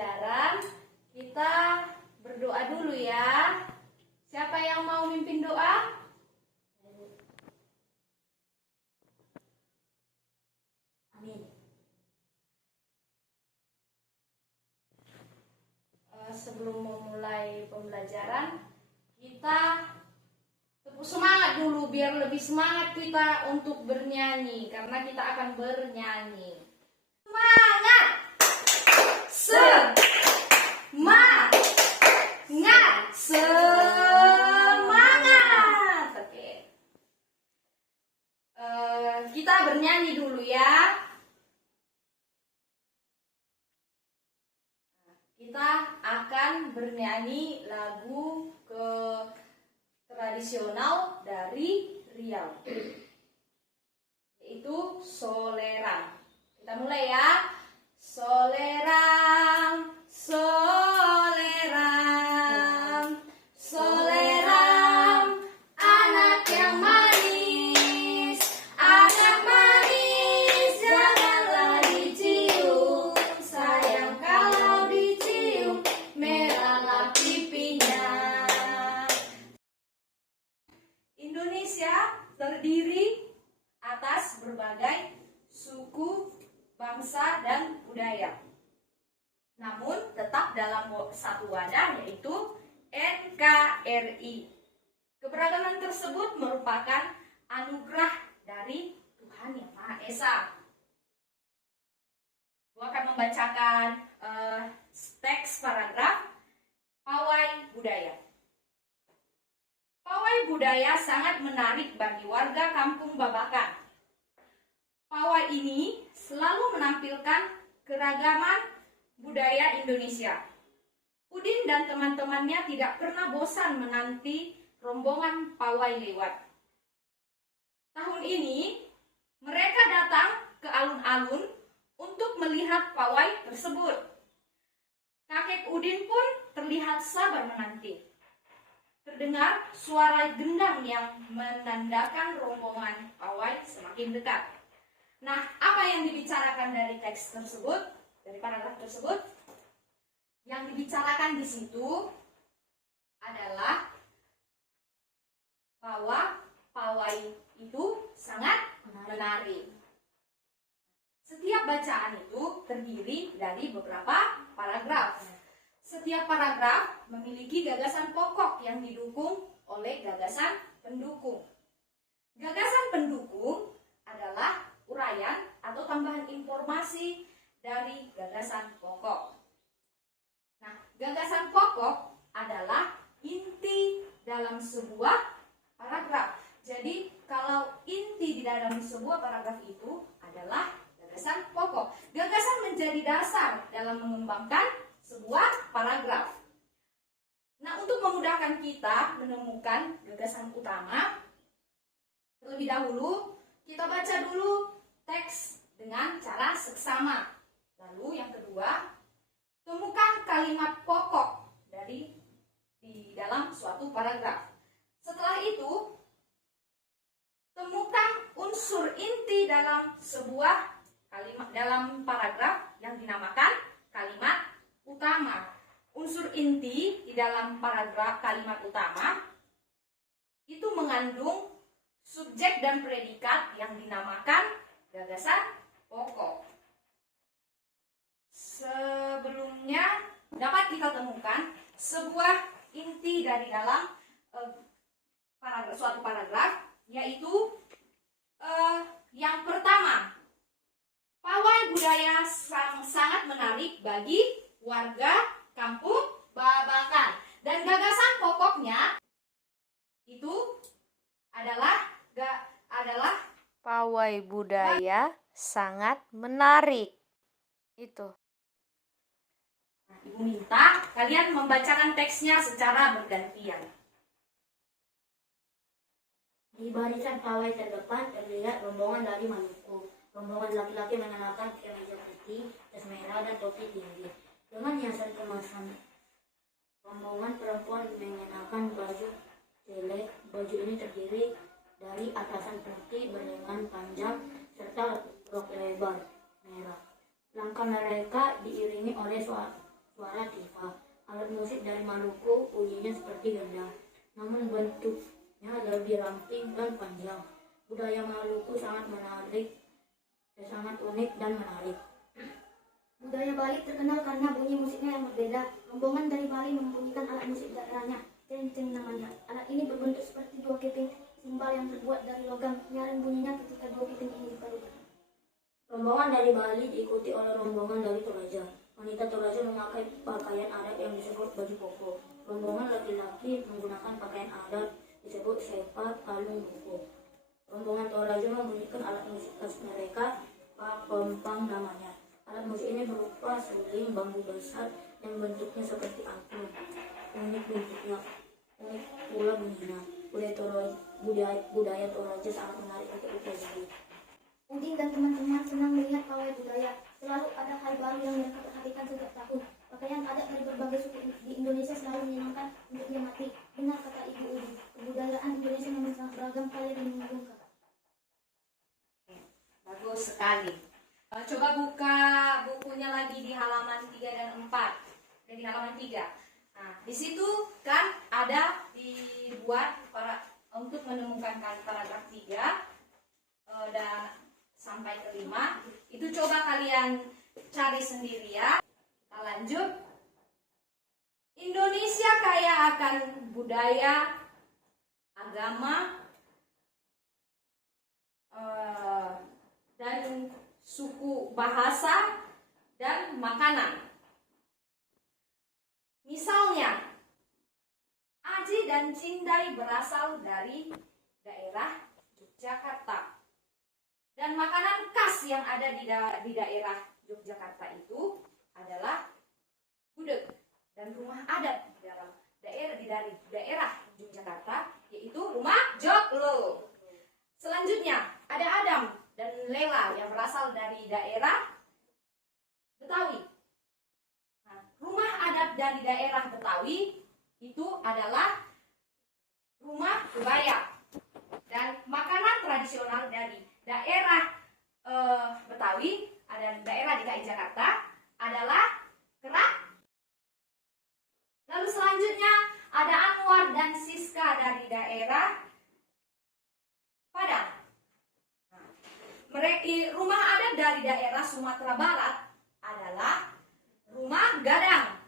pembelajaran, kita berdoa dulu ya. Siapa yang mau mimpin doa? Amin. Sebelum memulai pembelajaran, kita tepuk semangat dulu biar lebih semangat kita untuk bernyanyi, karena kita akan bernyanyi. Semangat! Semangat! Semangat! Oke. Kita bernyanyi dulu ya. Kita akan bernyanyi lagu tradisional dari Riau, yaitu Solerang. Kita mulai ya. Solerang, solerang, solerang, anak yang manis, janganlah dicium, sayang kalau dicium, merahlah pipinya. Indonesia terdiri atas berbagai suku, bangsa, dan budaya. Namun tetap dalam satu wadah, yaitu NKRI. Keberagaman tersebut merupakan anugerah dari Tuhan Yang Maha Esa. Saya akan membacakan teks paragraf Pawai Budaya. Pawai budaya sangat menarik bagi warga Kampung Babakan. Pawai ini selalu menampilkan keragaman budaya Indonesia. Udin dan teman-temannya tidak pernah bosan menanti rombongan pawai lewat. Tahun ini, mereka datang ke alun-alun untuk melihat pawai tersebut. Kakek Udin pun terlihat sabar menanti. Terdengar suara gendang yang menandakan rombongan pawai semakin dekat. Nah, apa yang dibicarakan dari teks tersebut, dari paragraf tersebut? Yang dibicarakan di situ adalah bahwa pawai itu sangat menarik. Setiap bacaan itu terdiri dari beberapa paragraf. Setiap paragraf memiliki gagasan pokok yang didukung oleh gagasan pendukung. Gagasan pendukung adalah uraian atau tambahan informasi dari gagasan pokok. Nah, gagasan pokok adalah inti dalam sebuah paragraf. Jadi, kalau inti di dalam sebuah paragraf itu adalah gagasan pokok. Gagasan menjadi dasar dalam mengembangkan sebuah paragraf. Nah, untuk memudahkan kita menemukan gagasan utama, terlebih dahulu kita baca dulu teks dengan cara seksama. Lalu yang kedua, temukan kalimat pokok di dalam suatu paragraf. Setelah itu, temukan unsur inti dalam sebuah kalimat dalam paragraf yang dinamakan kalimat utama. Unsur inti di dalam paragraf kalimat utama itu mengandung subjek dan predikat yang dinamakan gagasan pokok. Sebelumnya dapat kita temukan sebuah inti dari dalam suatu paragraf, yaitu yang pertama, pawai budaya sangat menarik bagi warga Kampung Babakan. Dan gagasan pokoknya itu adalah pawai budaya sangat menarik. Itu. Nah, Ibu minta kalian membacakan teksnya secara bergantian. Di barisan pawai terdepan terlihat rombongan dari Maluku. Rombongan laki-laki mengenakan kemeja putih, jas merah, dan topi tinggi dengan hiasan kemasan. Rombongan perempuan mengenakan baju jelek. Baju ini terdiri dari atasan putih berlengan panjang serta rok lebar merah. Langkah mereka diiringi oleh suara tifa. Alat musik dari Maluku bunyinya seperti gendang, namun bentuknya lebih ramping dan panjang. Budaya Maluku sangat menarik, sangat unik dan menarik. Budaya Bali terkenal karena bunyi musiknya yang berbeda. Rombongan dari Bali membunyikan alat musik daerahnya, cenceng namanya. Alat ini berbentuk seperti dua keping simbal yang terbuat dari logam. Nyaring bunyinya ketika dua keping ini dipadukan. Rombongan dari Bali diikuti oleh rombongan dari Toraja. Wanita Toraja memakai pakaian adat yang disebut baju koko. Rombongan laki-laki menggunakan pakaian adat disebut sepat talung koko. Rombongan Toraja membunyikan alat musik khas mereka, papompang namanya. Alat musik ini berupa suling bambu besar yang bentuknya seperti angklung. Unik bentuknya, unik pula bunyinya. Budaya Toraja sangat menarik untuk dipelajari. Udin dan teman-teman senang melihat pawai budaya. Selalu ada hal baru yang mereka perhatikan setiap tahun. Pakaian adat dari berbagai suku di Indonesia selalu menyenangkan untuk diamati. Benar kata Ibu Udin, kebudayaan Indonesia memang sangat beragam, kaya dan menguntungkan. Bagus sekali. Coba buka bukunya lagi di halaman 3 dan 4. Dan di halaman 3. Nah, di situ kan ada dibuat untuk menemukan paragraf 3 dan sampai ke 5. Itu coba kalian cari sendiri ya. Kita lanjut. Indonesia kaya akan budaya, agama, dan suku bahasa dan makanan. Misalnya, Aji dan Cindai berasal dari daerah Yogyakarta. Dan makanan khas yang ada di daerah Yogyakarta itu adalah gudeg. Dan rumah adat di dalam daerah Yogyakarta yaitu rumah joglo. Selanjutnya ada Adam dan Lela yang berasal dari daerah Betawi. Nah, rumah adat dari daerah Betawi itu adalah rumah kebaya. Dan makanan tradisional dari daerah Betawi, ada daerah DKI Jakarta adalah kerak. Lalu selanjutnya ada Anwar dan Siska dari daerah Padang. Rumah adat dari daerah Sumatera Barat adalah rumah gadang.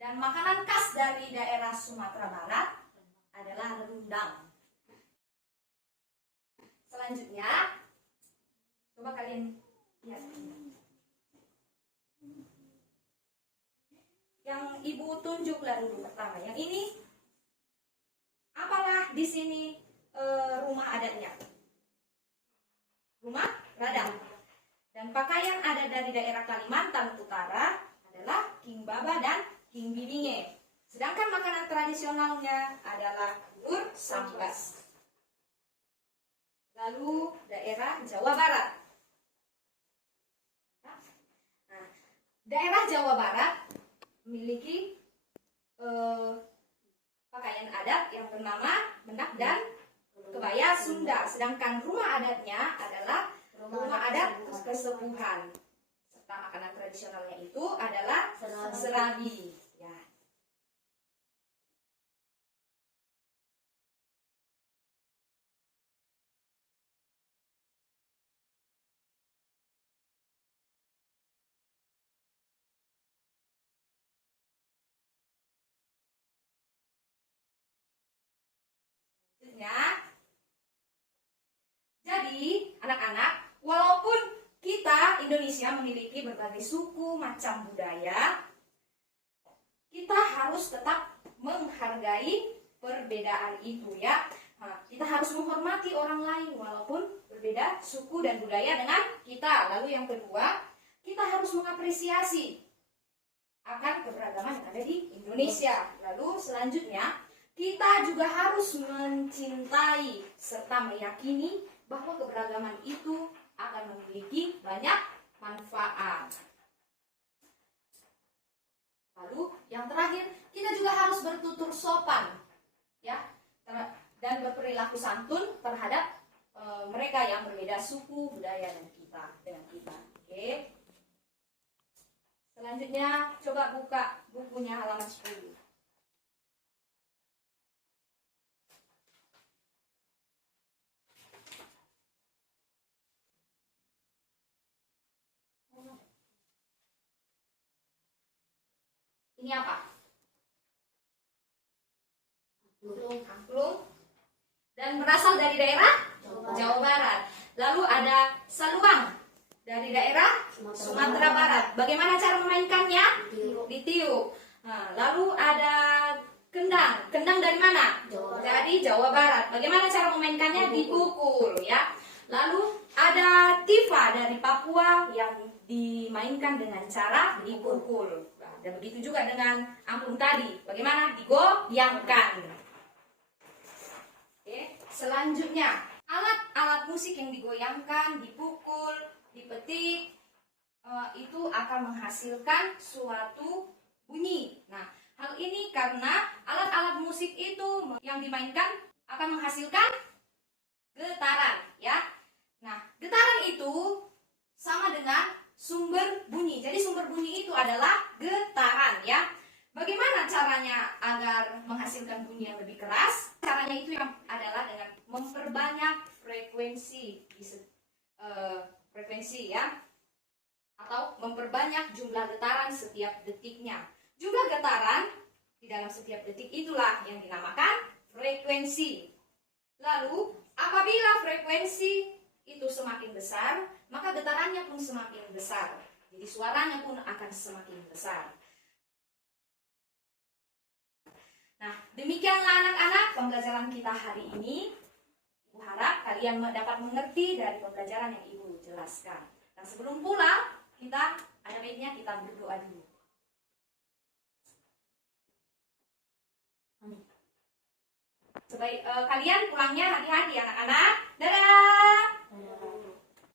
Dan makanan khas dari daerah Sumatera Barat adalah rendang. Selanjutnya, coba kalian lihat. Yang ibu tunjuklah dulu pertama. Yang ini, apalah di sini rumah adatnya? Rumah radang. Dan pakaian adat dari daerah Kalimantan Utara adalah king baba dan king bibinge. Sedangkan makanan tradisionalnya adalah bubur sambas. Lalu daerah Jawa Barat. Nah, daerah Jawa Barat memiliki pakaian adat yang bernama benak dan kebaya Sunda. Sedangkan rumah adatnya adalah rumah adat kesepuhan. Serta makanan tradisionalnya itu adalah serabi. Ya. Jadi, anak-anak, walaupun kita Indonesia memiliki berbagai suku macam budaya, kita harus tetap menghargai perbedaan itu ya. Nah, kita harus menghormati orang lain walaupun berbeda suku dan budaya dengan kita. Lalu yang kedua, kita harus mengapresiasi akan keberagaman yang ada di Indonesia. Lalu selanjutnya, kita juga harus mencintai serta meyakini bahwa keberagaman itu akan memiliki banyak manfaat. Lalu yang terakhir, kita juga harus bertutur sopan ya, dan berperilaku santun terhadap mereka yang berbeda suku, budaya dengan kita. Oke. Selanjutnya coba buka bukunya halaman 10. Ini apa? Angklung. Dan berasal dari daerah Jawa Barat. Lalu ada saluang dari daerah Sumatera Barat. Bagaimana cara memainkannya? Ditiup. Nah, lalu ada kendang. Kendang dari mana? Dari Jawa Barat. Bagaimana cara memainkannya? Dipukul, ya. Lalu ada tifa dari Papua yang dimainkan dengan cara dipukul. Nah, dan begitu juga dengan angklung tadi. Bagaimana? Digoyangkan. Oke, selanjutnya alat-alat musik yang digoyangkan, dipukul, dipetik, itu akan menghasilkan suatu bunyi. Nah, hal ini karena alat-alat musik itu yang dimainkan akan menghasilkan getaran, ya. Nah, getaran itu sama dengan sumber bunyi. Jadi sumber bunyi itu adalah getaran, ya. Bagaimana caranya agar menghasilkan bunyi yang lebih keras? Caranya itu yang adalah dengan memperbanyak frekuensi, frekuensi, ya, atau memperbanyak jumlah getaran setiap detiknya. Jumlah getaran di dalam setiap detik itulah yang dinamakan frekuensi. Lalu, apabila frekuensi itu semakin besar, maka getarannya pun semakin besar. Jadi suaranya pun akan semakin besar. Nah, demikianlah anak-anak pembelajaran kita hari ini. Ibu harap kalian dapat mengerti dari pembelajaran yang Ibu jelaskan. Nah, sebelum pulang, kita ada baiknya kita berdoa dulu. Kalian pulangnya hati-hati anak-anak. Dadah!